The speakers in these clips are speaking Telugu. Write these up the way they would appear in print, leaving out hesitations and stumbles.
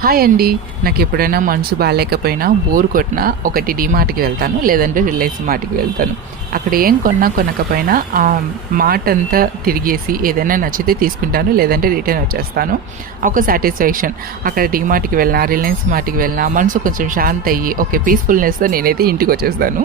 హాయ్ అండి. నాకు ఎప్పుడైనా మనసు బాగాలేకపోయినా బోర్ కొట్టినా ఒకటి డీమార్ట్కి వెళ్తాను, లేదంటే రిలయన్స్ మార్ట్కి వెళ్తాను. అక్కడ ఏం కొన్నా కొనకపోయినా ఆ మార్ట్ అంతా తిరిగేసి ఏదైనా నచ్చితే తీసుకుంటాను, లేదంటే రిటర్న్ వచ్చేస్తాను. ఒక సాటిస్ఫాక్షన్. అక్కడ డీమార్ట్కి వెళ్ళినా, రిలయన్స్ మార్ట్కి వెళ్ళినా మనసు కొంచెం శాంతి అయ్యి ఓకే పీస్ఫుల్నెస్తో నేనైతే ఇంటికి వచ్చేస్తాను.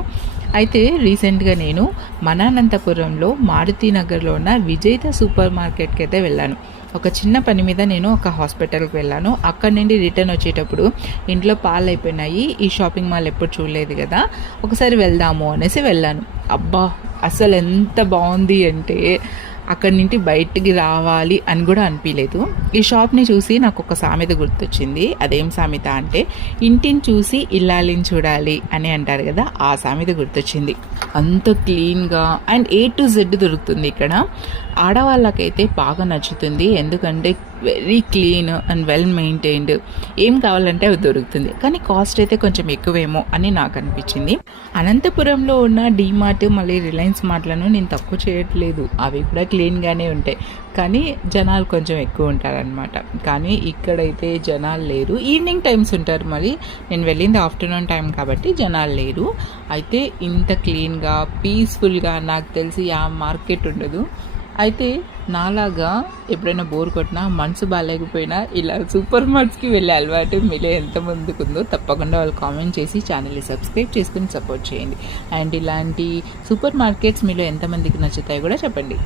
అయితే రీసెంట్గా నేను మన అనంతపురంలో మారుతి నగర్లో ఉన్న విజేత సూపర్ మార్కెట్కి అయితే వెళ్ళాను. ఒక చిన్న పని మీద నేను ఒక హాస్పిటల్కి వెళ్ళాను. అక్కడి నుండి రిటర్న్ వచ్చేటప్పుడు ఇంట్లో పాలు అయిపోయినాయి, ఈ షాపింగ్ మాల్ ఎప్పుడు చూడలేదు కదా, ఒకసారి వెళ్దాము అనేసి వెళ్ళాను. అబ్బా, అసలు ఎంత బాగుంది అంటే అక్కడి నుండి బయటికి రావాలి అని కూడా అనిపించలేదు. ఈ షాప్ని చూసి నాకు ఒక సామెత గుర్తొచ్చింది. అదేం సామెత అంటే, ఇంటిని చూసి ఇల్లాలిని చూడాలి అని అంటారు కదా, ఆ సామెత గుర్తొచ్చింది. అంత క్లీన్గా అండ్ A to Z దొరుకుతుంది ఇక్కడ. ఆడవాళ్ళకైతే బాగా నచ్చుతుంది, ఎందుకంటే very clean and well maintained. ఏం కావాలంటే అవి దొరుకుతుంది, కానీ కాస్ట్ అయితే కొంచెం ఎక్కువేమో అని నాకు అనిపించింది. అనంతపురంలో ఉన్న డీమార్ట్ మళ్ళీ రిలయన్స్ మార్ట్లను నేను తక్కువ చేయట్లేదు, అవి కూడా క్లీన్గానే ఉంటాయి, కానీ జనాలు కొంచెం ఎక్కువ ఉంటారనమాట. కానీ ఇక్కడైతే జనాలు లేరు, ఈవినింగ్ టైమ్స్ ఉంటారు. మరి నేను వెళ్ళింది ఆఫ్టర్నూన్ టైం కాబట్టి జనాలు లేరు. అయితే ఇంత క్లీన్గా పీస్ఫుల్గా నాకు తెలిసి ఆ మార్కెట్ ఉండదు. అయితే నాలాగా ఎప్పుడైనా బోర్ కొట్టినా, మనసు బాగాలేకపోయినా ఇలా సూపర్ మార్ట్స్కి వెళ్ళే అలవాటు మీలో ఎంతమందికి ఉందో తప్పకుండా వాళ్ళు కామెంట్ చేసి ఛానల్ని సబ్స్క్రైబ్ చేసుకుని సపోర్ట్ చేయండి. అండ్ ఇలాంటి సూపర్ మార్కెట్స్ మీలో ఎంతమందికి నచ్చుతాయో కూడా చెప్పండి.